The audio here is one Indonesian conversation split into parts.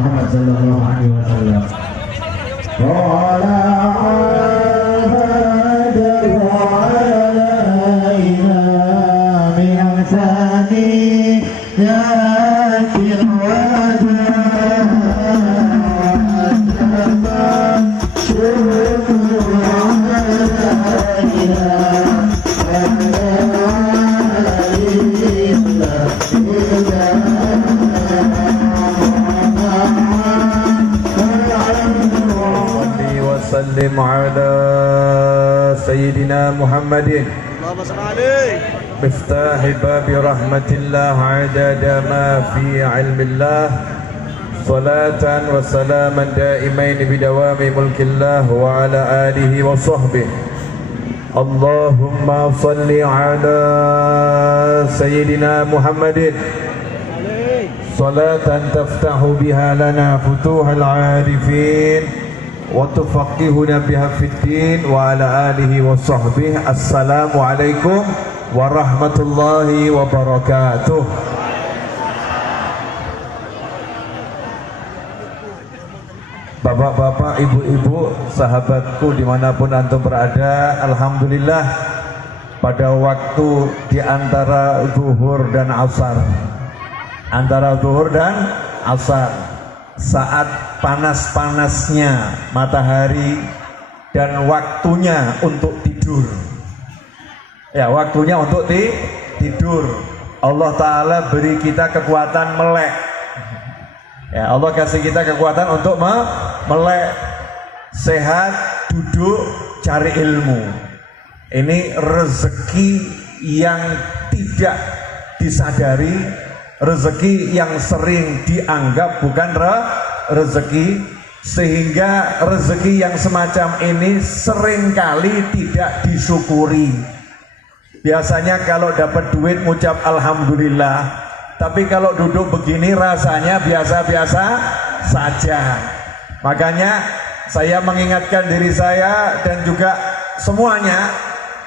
Muhammad sallallahu alaihi wasallam. وسلم على سيدنا محمد اللهم صل عليه مفتاح باب رحمة الله عدد ما في علم الله صلاة وسلاما دائمين بدوام ملك الله وعلى آله وصحبه اللهم صل على سيدنا محمد صلاة تفتح بها لنا فتوح العارفين وتفقهنا بها في الدين وعلى آله وصحبه. Assalamualaikum warahmatullahi wabarakatuh. Bapak-bapak, ibu-ibu, sahabatku dimanapun antum berada, alhamdulillah pada waktu di antara zuhur dan asar, saat panas-panasnya matahari dan waktunya untuk tidur. Ya, waktunya untuk tidur. Allah Ta'ala beri kita kekuatan melek. Ya, Allah kasih kita kekuatan untuk melek. Sehat, duduk, cari ilmu. Ini rezeki yang tidak disadari, rezeki yang sering dianggap bukan rezeki, sehingga rezeki yang semacam ini seringkali tidak disyukuri. Biasanya kalau dapat duit ngucap alhamdulillah, tapi kalau duduk begini rasanya biasa-biasa saja. Makanya saya mengingatkan diri saya dan juga semuanya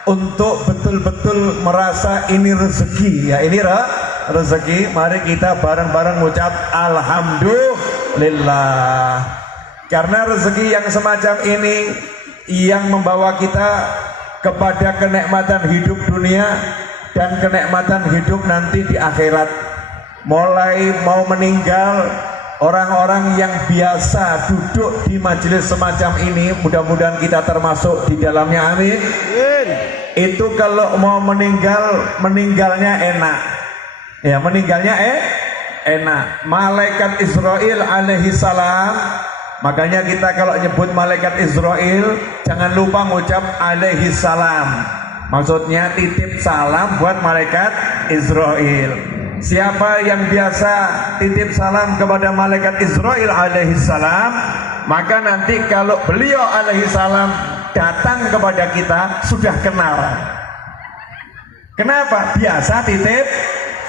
untuk betul-betul merasa ini rezeki, ya ini rezeki. Mari kita bareng-bareng mengucap alhamdulillah, karena rezeki yang semacam ini yang membawa kita kepada kenikmatan hidup dunia dan kenikmatan hidup nanti di akhirat. Mulai mau meninggal, orang-orang yang biasa duduk di majelis semacam ini, mudah-mudahan kita termasuk di dalamnya, amin. Itu kalau mau meninggal, meninggalnya enak. Ya, meninggalnya enak. Malaikat Israel alaihi salam, makanya kita kalau nyebut malaikat Israel jangan lupa ngucap alaihi salam. Maksudnya titip salam buat malaikat Israel. Siapa yang biasa titip salam kepada malaikat Israel alaihi salam, maka nanti kalau beliau alaihi salam datang kepada kita sudah kenal. Kenapa? Biasa titip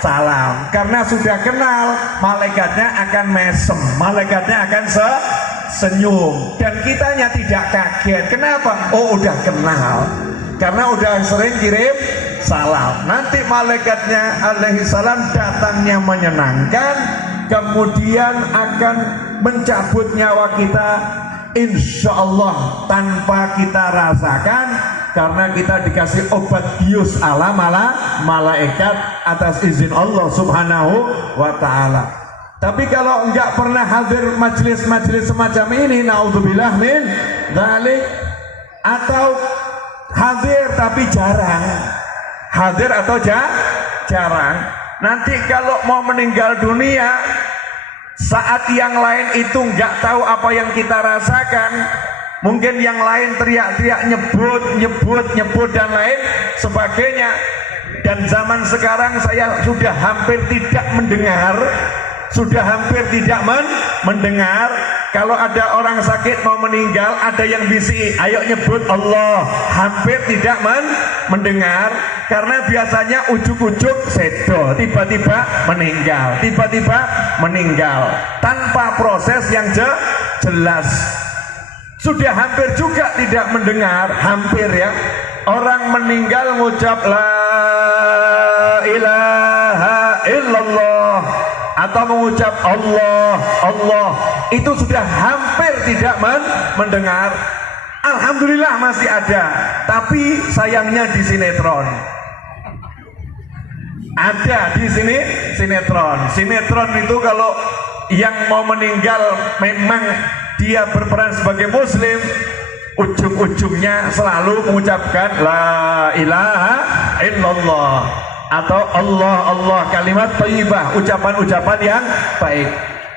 salam, karena sudah kenal, malaikatnya akan mesem, malaikatnya akan senyum, dan kitanya tidak kaget. Kenapa? Oh, udah kenal, karena udah sering kirim salam. Nanti malaikatnya alaihi salam datangnya menyenangkan, kemudian akan mencabut nyawa kita, insya Allah tanpa kita rasakan, karena kita dikasih obat bius ala malaikat atas izin Allah subhanahu wa ta'ala. Tapi kalau enggak pernah hadir majelis-majelis semacam ini, naudzubillah min dzalik, atau hadir tapi jarang, hadir atau jarang, nanti kalau mau meninggal dunia, saat yang lain itu enggak tahu apa yang kita rasakan, mungkin yang lain teriak-teriak, nyebut dan lain sebagainya. Dan zaman sekarang saya sudah hampir tidak mendengar, mendengar kalau ada orang sakit mau meninggal, ada yang bisik, ayo nyebut Allah. Hampir tidak mendengar, karena biasanya ujuk-ujuk sedo, tiba-tiba meninggal tanpa proses yang jelas. Sudah hampir juga tidak mendengar, hampir ya. Orang meninggal ngucap la ilaha illallah atau mengucap Allah itu sudah hampir tidak mendengar. Alhamdulillah masih ada, tapi sayangnya di sinetron. Ada di sini sinetron. Sinetron itu kalau yang mau meninggal memang dia berperan sebagai muslim, ujung-ujungnya selalu mengucapkan la ilaha illallah atau Allah Allah, kalimat thayyibah, ucapan-ucapan yang baik.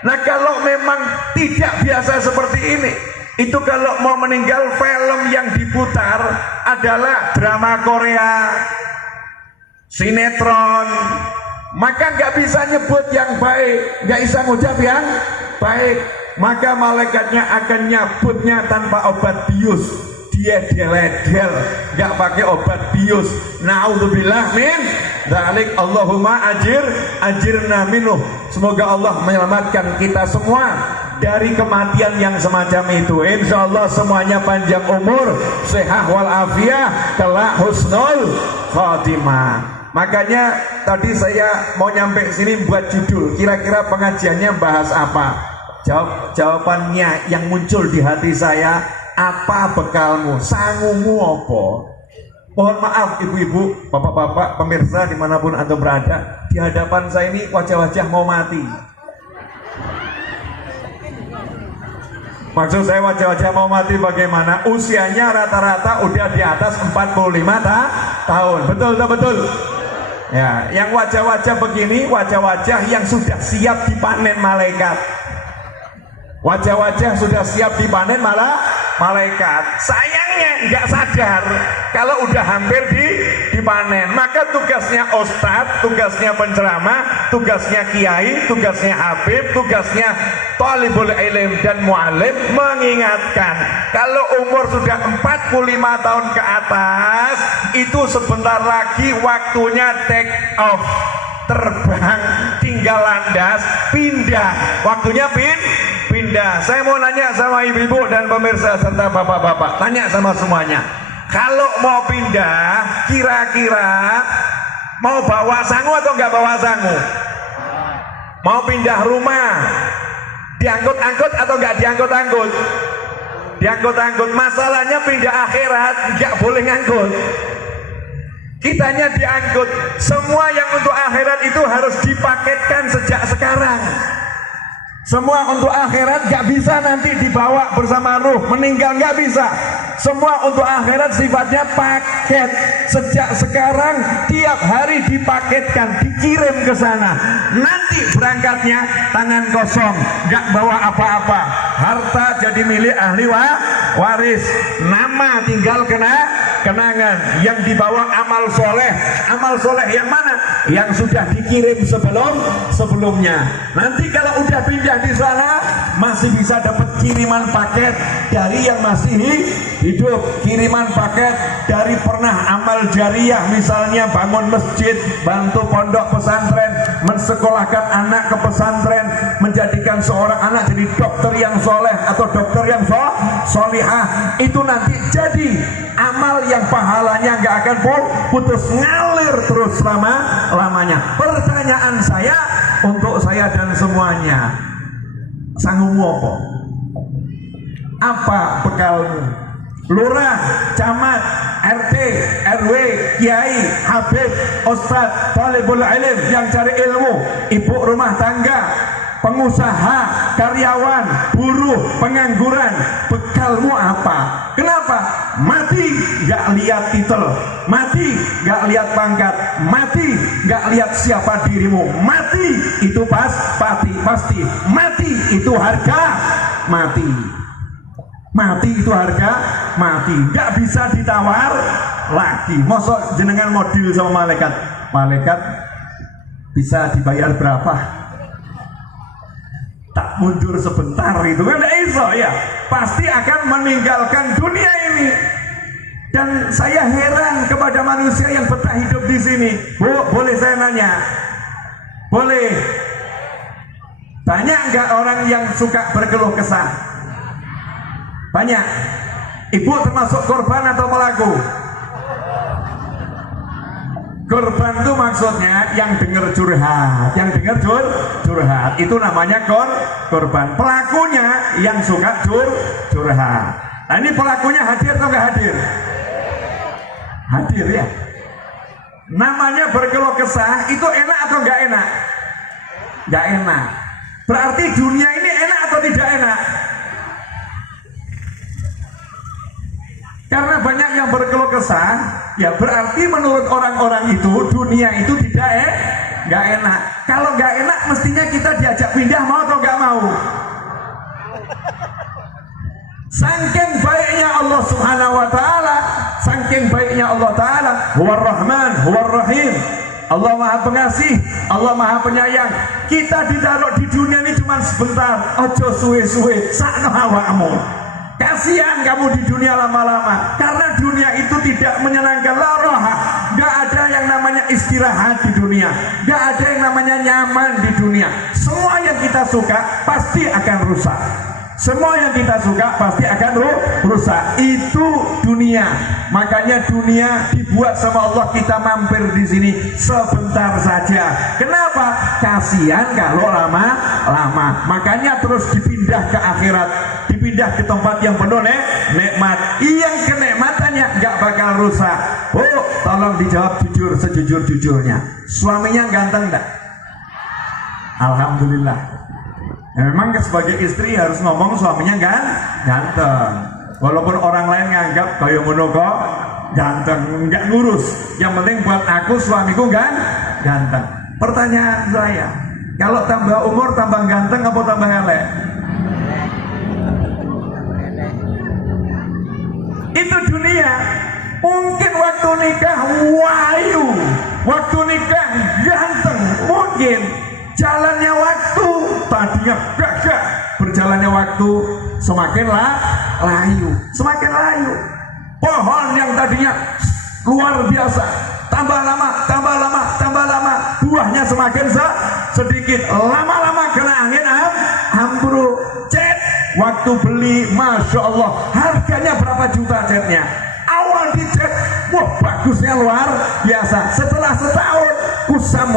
Nah kalau memang tidak biasa seperti ini, itu kalau mau meninggal film yang diputar adalah drama Korea, sinetron, maka nggak bisa nyebut yang baik, nggak bisa ngucap yang baik, maka malaikatnya akan nyebutnya tanpa obat bius. Dia deledel, nggak pakai obat bius. Naudzubillah min dzalik. Allahumma ajirna minuh. Semoga Allah menyelamatkan kita semua dari kematian yang semacam itu. Insya Allah semuanya panjang umur, sehat walafiat, kelak husnul khotimah. Makanya tadi saya mau nyampe sini buat judul, kira-kira pengajiannya bahas apa? Jawabannya yang muncul di hati saya, apa bekalmu, sangumu apa? Mohon maaf ibu-ibu, bapak-bapak, pemirsa dimanapun antum berada, di hadapan saya ini wajah-wajah mau mati. Maksud saya wajah-wajah mau mati bagaimana? Usianya rata-rata udah di atas 45 tahun. Betul. Ya, yang wajah-wajah begini, wajah-wajah yang sudah siap dipanen malaikat. Wajah-wajah sudah siap dipanen malah malaikat. Sayangnya nggak sadar kalau udah hampir dipanen. Maka tugasnya ustadz, tugasnya penceramah, tugasnya kiai, tugasnya habib, tugasnya talibul ilm dan mu'alim mengingatkan kalau umur sudah 45 tahun ke atas itu sebentar lagi waktunya take off, terbang, tinggal landas, pindah. Waktunya pindah. Saya mau nanya sama ibu-ibu dan pemirsa serta bapak-bapak, tanya sama semuanya, kalau mau pindah kira-kira mau bawa sangu atau nggak bawa sangu? Mau pindah rumah diangkut-angkut atau nggak diangkut-angkut? Diangkut-angkut. Masalahnya pindah akhirat nggak boleh ngangkut, kitanya diangkut. Semua yang untuk akhirat itu harus dipaketkan sejak sekarang. Semua untuk akhirat gak bisa nanti dibawa bersama ruh, meninggal gak bisa. Semua untuk akhirat sifatnya paket. Sejak sekarang tiap hari dipaketkan, dikirim ke sana. Nanti berangkatnya tangan kosong, gak bawa apa-apa. Harta jadi milik ahli waris. Nama tinggal kenangan. Yang dibawa amal soleh. Amal soleh yang mana? Yang sudah dikirim sebelumnya. Nanti kalau udah pindah di sana masih bisa dapat kiriman paket dari yang masih hidup, kiriman paket dari pernah amal jariah, misalnya bangun masjid, bantu pondok pesantren, mensekolahkan anak ke pesantren, menjadikan seorang anak jadi dokter yang soleh atau dokter yang solihah. Itu nanti jadi amal yang pahalanya nggak akan putus, ngalir terus lamanya. Pertanyaan saya untuk saya dan semuanya, sangumu apa? Apa bekalmu? Lurah, camat, RT, RW, kiai, habib, ustadz, talibul ilm yang cari ilmu, ibu rumah tangga, pengusaha, karyawan, buruh, pengangguran, bekalmu apa? Kenapa? Mati gak lihat titel, mati gak lihat pangkat, mati gak lihat siapa dirimu, mati itu pasti, mati itu harga mati. Mati itu harga mati, gak bisa ditawar lagi. Mosok jenengan modil sama malaikat, malaikat bisa dibayar berapa? Tak mundur sebentar itu kan tidak iso ya, pasti akan meninggalkan dunia ini. Dan saya heran kepada manusia yang betah hidup di sini. Bu, boleh saya nanya? Boleh. Banyak nggak orang yang suka berkeluh kesah? Banyak. Ibu termasuk korban atau pelaku? Korban itu maksudnya yang dengar curhat, yang dengar curhat itu namanya korban. Pelakunya yang suka curhat. Nah ini pelakunya hadir atau nggak hadir? Hadir ya. Namanya berkeluh kesah itu enak atau nggak enak? Nggak enak. Berarti dunia ini enak atau tidak enak? Karena banyak yang berkeluh kesah, ya berarti menurut orang-orang itu dunia itu nggak enak. Kalau nggak enak, mestinya kita diajak pindah, mau atau nggak mau? Saking baiknya Allah Subhanahu Wa Taala, saking baiknya Allah Taala, Huwar Rahman, Huwar Rahim. Allah Maha Pengasih, Allah Maha Penyayang. Kita ditaruh di dunia ini cuma sebentar, ojo suwe-suwe, sakno awakmu. Kasihan kamu di dunia lama-lama, karena dunia itu tidak menyenangkan. La roha, nggak ada yang namanya istirahat di dunia, nggak ada yang namanya nyaman di dunia. Semua yang kita suka pasti akan rusak. Semua yang kita suka pasti akan rusak. Itu dunia. Makanya dunia dibuat sama Allah kita mampir di sini sebentar saja. Kenapa? Kasihan kalau lama-lama. Makanya terus dipindah ke akhirat, dipindah ke tempat yang penuh nikmat. Yang kenikmatannya nggak bakal rusak. Oh, tolong dijawab jujur, sejujur-jujurnya. Suaminya ganteng enggak? Alhamdulillah. Ya, memang sebagai istri harus ngomong suaminya ganteng. Walaupun orang lain nganggap kayak ngono kok ganteng, nggak ngurus. Yang penting buat aku suamiku ganteng. Pertanyaan saya, kalau tambah umur tambah ganteng apa tambah elek? Itu dunia. Mungkin waktu nikah wayu, waktu nikah ganteng, mungkin jalannya waktu tadinya gagah, berjalannya waktu semakin layu, semakin layu. Pohon yang tadinya luar biasa, tambah lama, buahnya semakin sedikit. Lama-lama kena angin ambruk. Cet waktu beli, masya Allah, harganya berapa juta cetnya? Awal dicet, wah bagusnya luar biasa. Setelah setahun kusam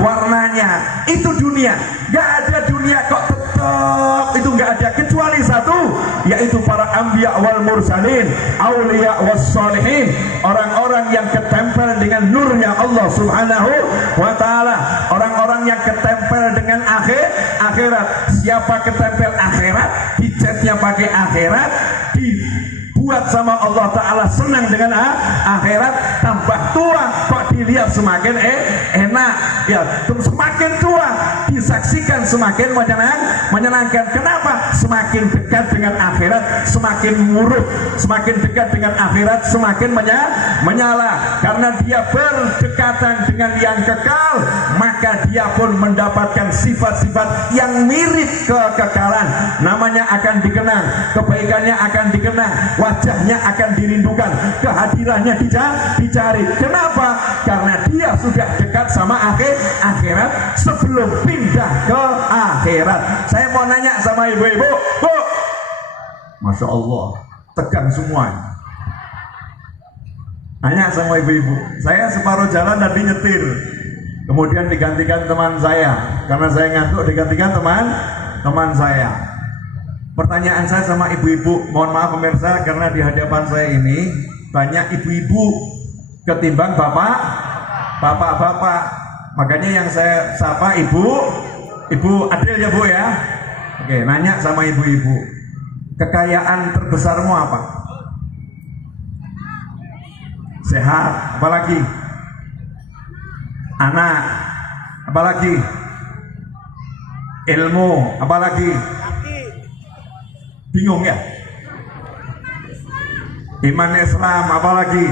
warnanya. Itu dunia. Gak ada dunia kok tetap itu gak ada, kecuali satu, yaitu para anbiya wal mursalin, auliya was salihin, orang-orang yang ketempel dengan nurnya Allah Subhanahu wa taala, orang-orang yang ketempel dengan akhirat. Siapa ketempel akhirat, dicetnya pakai akhirat, buat sama Allah Ta'ala, senang dengan akhirat, tambah tua kok dilihat semakin enak ya, semakin tua disaksikan semakin menyenangkan. Kenapa? Semakin dekat dengan akhirat semakin muruk, semakin dekat dengan akhirat semakin menyala, karena dia berdekatan dengan yang kekal, maka dia pun mendapatkan sifat-sifat yang mirip kekekalan. Namanya akan dikenang, kebaikannya akan dikenang, wajahnya akan dirindukan, kehadirannya dicari. Kenapa? Karena dia sudah dekat sama akhirat sebelum pindah ke akhirat. Saya mau nanya sama ibu-ibu, Bu, masya Allah, tegang semua. Nanya sama ibu-ibu, saya separuh jalan tadi nyetir, kemudian digantikan teman saya, karena saya ngantuk digantikan teman saya. Pertanyaan saya sama ibu-ibu, mohon maaf pemirsa, karena di hadapan saya ini banyak ibu-ibu ketimbang bapak-bapak. Makanya yang saya sapa ibu Adil ya Bu ya. Oke, nanya sama ibu-ibu, kekayaan terbesarmu apa? Sehat, apalagi? Anak, apalagi? Ilmu, apalagi? Bingung ya? Iman Islam, apalagi?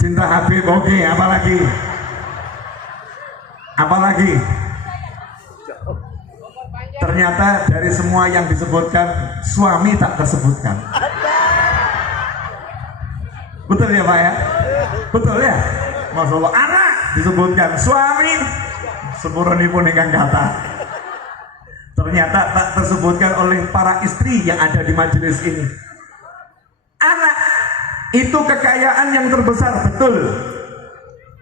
Cinta Habib, oke, apalagi? Apalagi? Ternyata dari semua yang disebutkan, suami tak tersebutkan. Betul ya Pak ya? Betul ya? Masya Allah. Anak disebutkan, suami sepurunipun ingkang kata. Ternyata tak tersebutkan oleh para istri yang ada di majelis ini. Anak itu kekayaan yang terbesar, betul.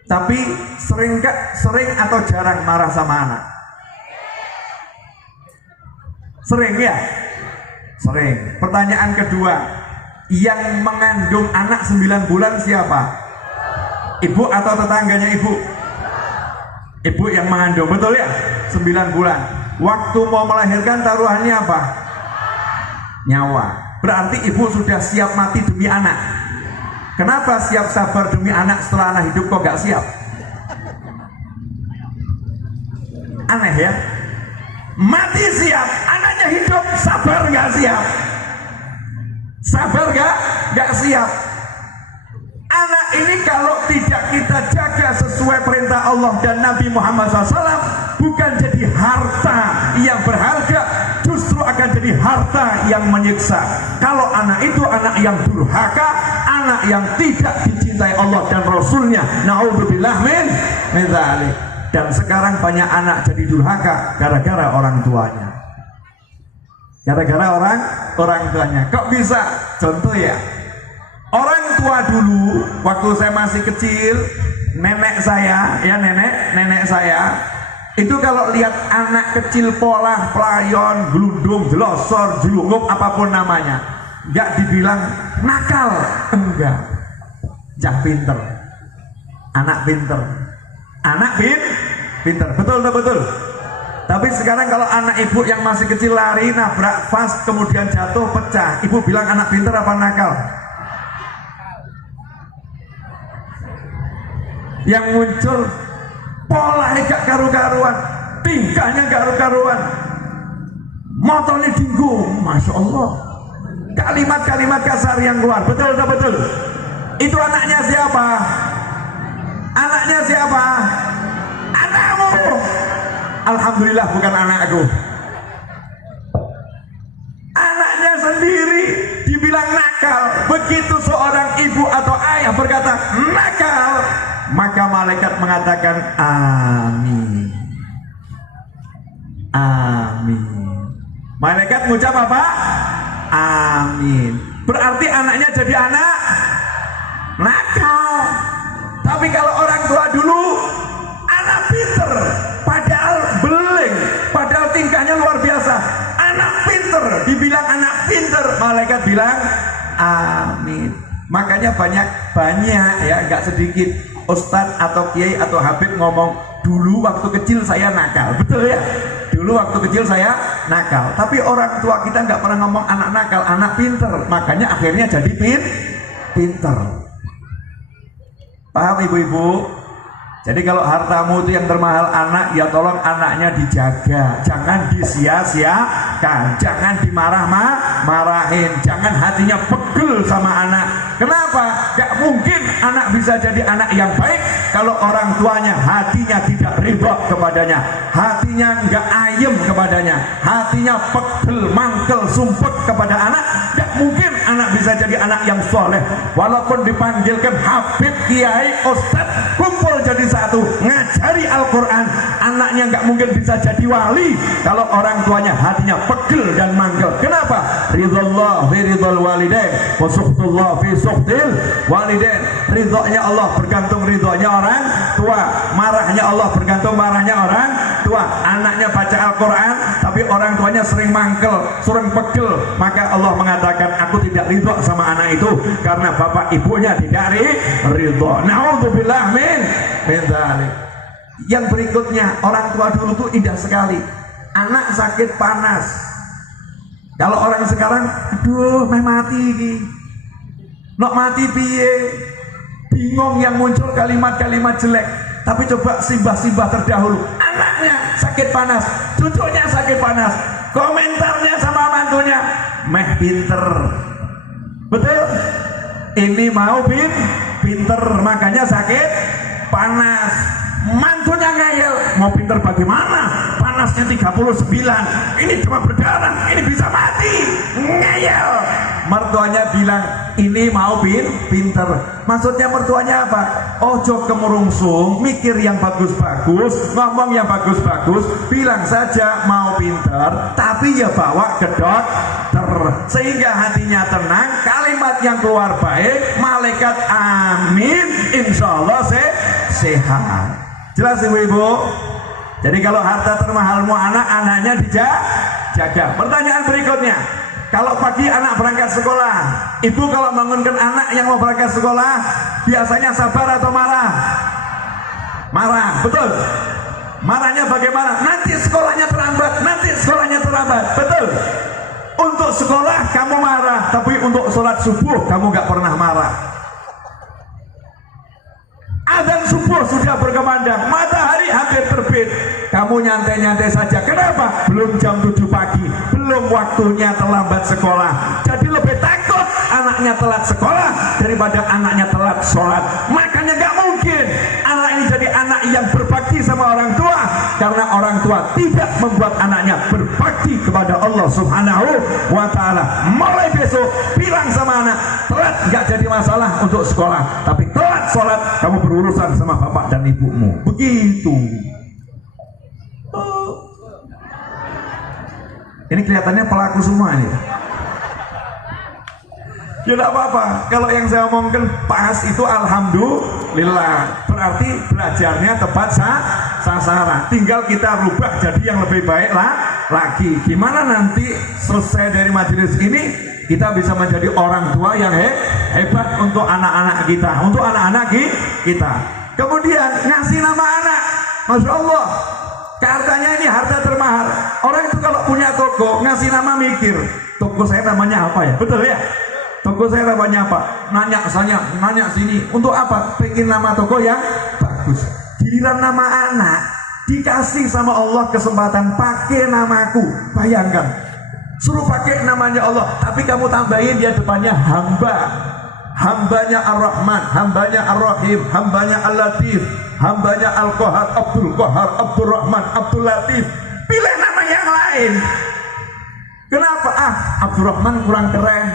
Tapi sering atau jarang marah sama anak? Sering ya? Sering. Pertanyaan kedua, yang mengandung anak 9 bulan siapa? Ibu atau tetangganya ibu? Ibu yang mengandung, betul ya? 9 bulan. Waktu mau melahirkan taruhannya apa? Nyawa. Berarti ibu sudah siap mati demi anak. Kenapa siap sabar demi anak setelah anak hidup kok gak siap? Aneh ya? Mati siap, anaknya hidup, sabar gak siap. Sabar gak siap. Anak ini kalau tidak kita jaga sesuai perintah Allah dan Nabi Muhammad SAW, bukan jadi harta yang berharga, justru akan jadi harta yang menyiksa. Kalau anak itu anak yang durhaka, anak yang tidak dicintai Allah dan Rasulnya, na'udzubillah min dzalik. Dan sekarang banyak anak jadi durhaka gara-gara orang tuanya. Gara-gara orang tuanya. Kok bisa? Contoh ya, orang tua dulu waktu saya masih kecil, nenek saya itu kalau lihat anak kecil polah, pelayon, gelundung, jelosor, jelungup, apapun namanya, nggak dibilang nakal, enggak, jah pinter, anak pinter, betul. Tapi sekarang kalau anak ibu yang masih kecil lari, nabrak vas, kemudian jatuh, pecah, ibu bilang anak pinter apa nakal? Yang muncul polanya gak karu-karuan, tingkahnya gak karu-karuan, motornya dinggung, masya Allah, kalimat-kalimat kasar yang keluar, betul. Itu anaknya siapa? Anakmu. Alhamdulillah bukan anakku. Anaknya sendiri dibilang nakal. Begitu seorang ibu atau ayah berkata nakal, maka malaikat mengatakan amin. Malaikat mengucap apa? Amin. Berarti anaknya jadi anak nakal. Tapi kalau orang tua dulu anak pinter, padahal beling, padahal tingkahnya luar biasa, anak pinter, dibilang anak pinter, malaikat bilang amin. Makanya banyak ya, nggak sedikit ustadz atau kiai atau habib ngomong, dulu waktu kecil saya nakal, betul ya? Dulu waktu kecil saya nakal. Tapi orang tua kita nggak pernah ngomong anak nakal, anak pinter. Makanya akhirnya jadi pinter. Paham ibu-ibu? Jadi kalau hartamu itu yang termahal anak, ya tolong anaknya dijaga, jangan disia-siakan, jangan dimarah-marahin, jangan hatinya pegel sama anak. Kenapa? Gak mungkin anak bisa jadi anak yang baik kalau orang tuanya hatinya tidak ridho kepadanya, hatinya gak ayem kepadanya, hatinya pegel, mangkel, sumpek kepada anak. Gak mungkin anak bisa jadi anak yang soleh. Walaupun dipanggilkan habib, kiai, ustadz, kumpul jadi satu, ngajari Al-Quran, anaknya nggak mungkin bisa jadi wali kalau orang tuanya hatinya pegel dan mangkel. Kenapa? Ridhallah fi ridhal walidain wa suhtullah fi suhtil walidain. Ridhonya Allah bergantung ridhonya orang tua, marahnya Allah bergantung marahnya orang tua. Anaknya baca Al-Quran tapi orang tuanya sering mangkel, sering pegel, maka Allah mengatakan aku tidak ridho sama anak itu karena bapak ibunya tidak ridho. Na'udzubillah min dzalik. Yang berikutnya, orang tua dulu tuh indah sekali. Anak sakit panas, kalau orang sekarang, aduh meh mati iki, nok mati piye, bingung, yang muncul kalimat-kalimat jelek. Tapi coba simbah-simbah terdahulu, anaknya sakit panas, cucunya sakit panas, komentarnya sama mantunya, meh pinter, betul? Ini mau pinter, makanya sakit panas. Mantunya ngeyel, mau pinter bagaimana? Panasnya 39, ini cuma berdarah, ini bisa mati. Ngeyel, mertuanya bilang ini mau pinter. Maksudnya mertuanya apa? Ojo kemurungsung, mikir yang bagus-bagus, ngomong yang bagus-bagus, bilang saja mau pinter, tapi ya bawa ke dokter sehingga hatinya tenang, kalimat yang keluar baik, malaikat amin, insya Allah sehat. Jelas ibu-ibu? Jadi kalau harta termahalmu anaknya dijaga. Pertanyaan berikutnya, kalau pagi anak berangkat sekolah, ibu kalau bangunkan anak yang mau berangkat sekolah, biasanya sabar atau marah? Marah, betul. Marahnya bagaimana? Nanti sekolahnya terlambat, betul. Untuk sekolah kamu marah, tapi untuk sholat subuh kamu gak pernah marah. Adzan subuh sudah berkumandang, matahari hampir terbit, kamu nyantai-nyantai saja. Kenapa? Belum jam 7 pagi, belum waktunya terlambat sekolah. Jadi lebih takut anaknya telat sekolah daripada anaknya telat sholat. Makanya gak mungkin anak ini jadi anak yang berbakti sama orang tua, karena orang tua tidak membuat anaknya berbakti kepada Allah Subhanahu wa ta'ala. Mulai besok bilang sama anak, telat gak jadi masalah untuk sekolah, tapi telat sholat kamu berurusan sama bapak dan ibumu. Begitu. Ini kelihatannya pelaku semua nih. Ya tidak apa-apa, kalau yang saya omongkan pas itu alhamdulillah, berarti belajarnya tepat sasaran. Tinggal kita rubah jadi yang lebih baik lagi. Gimana nanti selesai dari majelis ini kita bisa menjadi orang tua yang hebat untuk anak-anak kita, Kemudian ngasih nama anak, Masya Allah, hartanya ini harta termahal. Orang itu kalau punya toko ngasih nama mikir, toko saya namanya apa ya? Betul ya? Toko saya namanya apa? Nanya sini. Untuk apa? Pengen nama toko yang bagus. Giliran nama anak dikasih sama Allah kesempatan pakai namaku. Bayangkan, suruh pakai namanya Allah, tapi kamu tambahin dia depannya hamba. Hambanya Ar-Rahman, hambanya Ar-Rahim, hambanya Al-Latif, hambanya Al-Qahar, Abdul Qahar, Abdul Rahman, Abdul Latif. Pilih nama yang lain. Kenapa? Abdul Rahman kurang keren,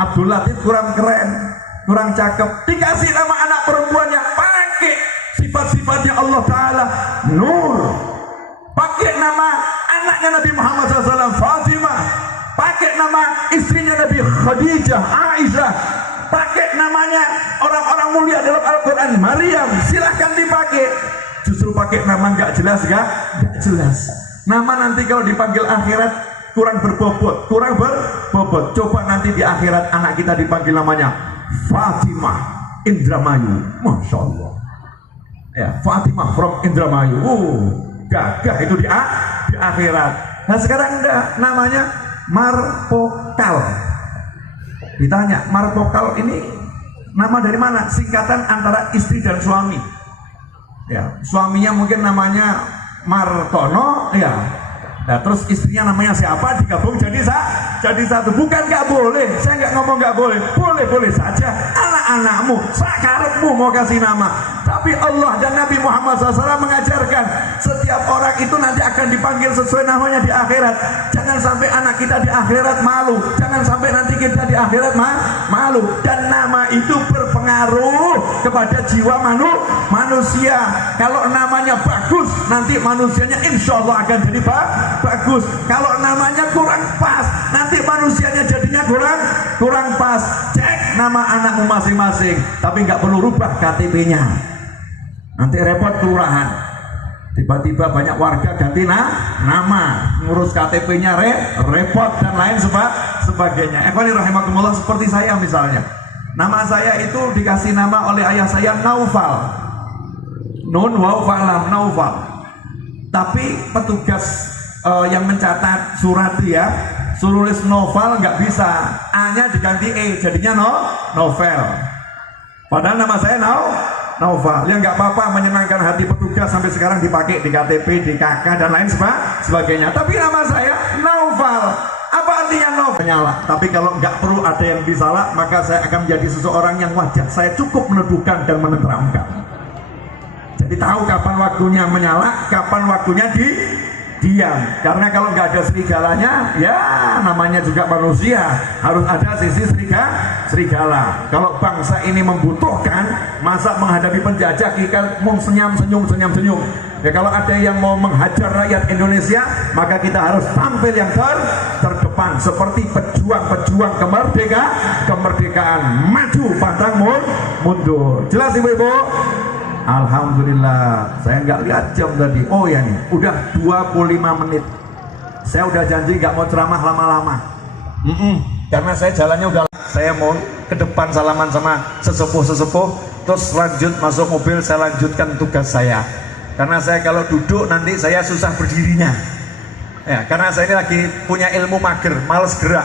Abdul Latif kurang keren, kurang cakep. Dikasih nama anak perempuannya, pakai sifat-sifatnya Allah Ta'ala, Nur. Pakai nama anaknya Nabi Muhammad SAW, Fatimah. Pakai nama istrinya Nabi Khadijah, Aisyah. Pakai namanya orang-orang mulia dalam Al-Quran, Maryam. Silahkan dipakai. Justru pakai nama nggak jelas, nggak jelas. Nama nanti kalau dipanggil akhirat kurang berbobot. Coba nanti di akhirat anak kita dipanggil namanya Fatimah Indramayu, Masya Allah. Ya, Fatimah from Indramayu. Gagah itu di akhirat. Nah sekarang enggak, namanya Marpokal. Ditanya, Marpokal ini nama dari mana? Singkatan antara istri dan suami. Ya, suaminya mungkin namanya Martono, ya. Nah, terus istrinya namanya siapa, digabung jadi satu. Bukan nggak boleh, saya nggak ngomong nggak boleh, boleh saja. Anak-anakmu, sakarepmu mau kasih nama. Tapi Allah dan Nabi Muhammad SAW mengajarkan setiap orang itu nanti akan dipanggil sesuai namanya di akhirat. Jangan sampai anak kita di akhirat malu, jangan sampai nanti kita di akhirat malu. Dan nama itu berpengaruh kepada jiwa manusia. Kalau namanya bagus, nanti manusianya insya Allah akan jadi bagus. Kalau namanya kurang pas, nanti manusianya jadinya kurang pas. Cek nama anakmu masing-masing, tapi nggak perlu rubah KTP-nya. Nanti repot kelurahan. Tiba-tiba banyak warga ganti nama, ngurus KTP-nya repot dan lain sebagainya. Ikhwani rahimakumullah, seperti saya misalnya. Nama saya itu dikasih nama oleh ayah saya Naufal. Nun waw falam, Naufal. Tapi petugas yang mencatat surat ya, suruh nulis Novel nggak bisa, A-nya diganti E, jadinya Novel. Padahal nama saya Naufal. Ya nggak apa-apa, menyenangkan hati petugas, sampai sekarang dipakai di KTP, di KK dan lain sebagainya. Tapi nama saya Naufal. Apa artinya Naufal? Menyala. Tapi kalau nggak perlu ada yang disalah, maka saya akan menjadi seseorang yang wajah saya cukup meneduhkan dan menenteramkan. Jadi tahu kapan waktunya menyala, kapan waktunya diam. Karena kalau nggak ada serigalanya, ya namanya juga manusia, harus ada sisi serigala. Kalau bangsa ini membutuhkan, masa menghadapi penjajah kita mau senyum-senyum. Ya kalau ada yang mau menghajar rakyat Indonesia, maka kita harus tampil yang terdepan seperti pejuang-pejuang kemerdekaan, maju pantang mundur. Jelas Ibu-ibu? Alhamdulillah, saya nggak lihat jam tadi. Oh ya nih, udah 25 menit. Saya udah janji nggak mau ceramah lama-lama. Karena saya jalannya udah. Saya mau ke depan salaman sama sesepuh-sesepuh, terus lanjut masuk mobil, saya lanjutkan tugas saya. Karena saya kalau duduk nanti saya susah berdirinya. Ya, karena saya ini lagi punya ilmu mager, males gerak.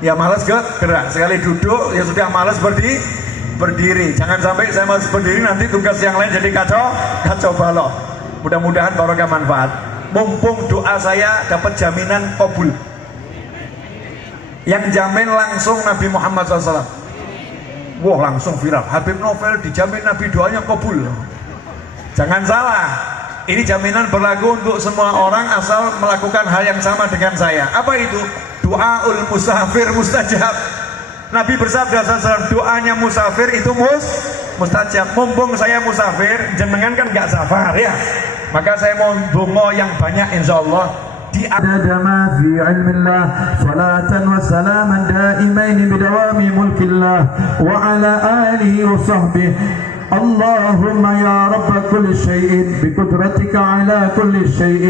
Ya males gerak, sekali duduk ya sudah males berdiri. Jangan sampai saya males berdiri nanti tugas yang lain jadi kacau balau. Mudah-mudahan barokah manfaat. Mumpung doa saya dapat jaminan kabul. Yang jamin langsung Nabi Muhammad SAW. Wah langsung viral. Habib Novel dijamin Nabi doanya kabul. Jangan salah, ini jaminan berlaku untuk semua orang asal melakukan hal yang sama dengan saya. Apa itu? Doaul musafir mustajab. Nabi bersabda SAW, doanya musafir itu mustajab. Mumpung saya musafir, jenengan kan gak safar ya. Maka saya mau dongo yang banyak insyaallah. عدد ما في علم الله صلاة وسلاما دائمين بدوام ملك الله وعلى آله وصحبه اللهم يا رب كل شيء بقدرتك على كل شيء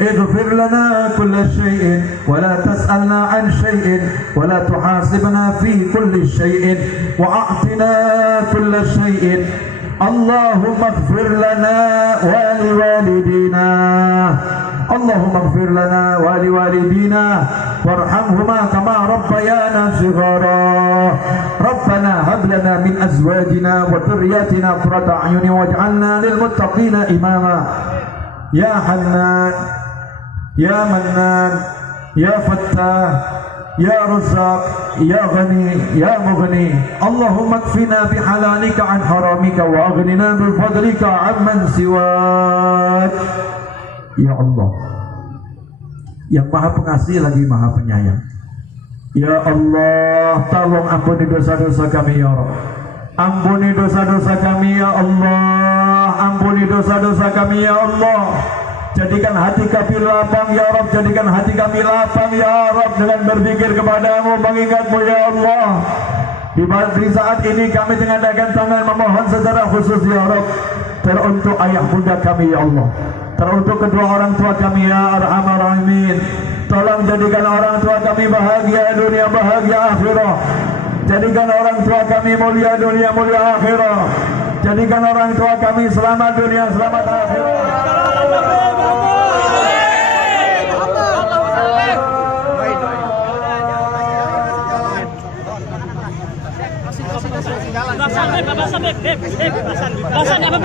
اغفر لنا كل شيء ولا تسألنا عن شيء ولا تحاسبنا في كل شيء وأعطنا كل شيء اللهم اغفر لنا ولوالدينا اللهم اغفر لنا ولوالدينا وارحمهما كما ربيانا صغارا ربنا هب لنا من ازواجنا وذرياتنا قرة اعين واجعلنا للمتقين اماما يا حنان يا منان يا فتاح يا رزاق يا غني يا مغني اللهم اكفنا بحلالك عن حرامك واغننا بفضلك عمن سواك. Ya Allah yang maha pengasih lagi maha penyayang. Ya Allah, tolong ampuni dosa-dosa kami ya Rabb. Ampuni dosa-dosa kami ya Allah. Ampuni dosa-dosa kami ya Allah. Jadikan hati kami lapang ya Rabb. Jadikan hati kami lapang ya Rabb dengan berpikir kepadamu, mengingatmu ya Allah. Di saat ini kami mengadakan tangan memohon secara khusus ya Rabb, teruntuk ayah bunda kami ya Allah, teruntuk kedua orang tua kami ya Arhamar Rahimin. Tolong jadikan orang tua kami bahagia dunia, bahagia akhirah. Jadikan orang tua kami mulia dunia, mulia akhirah. Jadikan orang tua kami selamat dunia, selamat akhirah. Basan apa?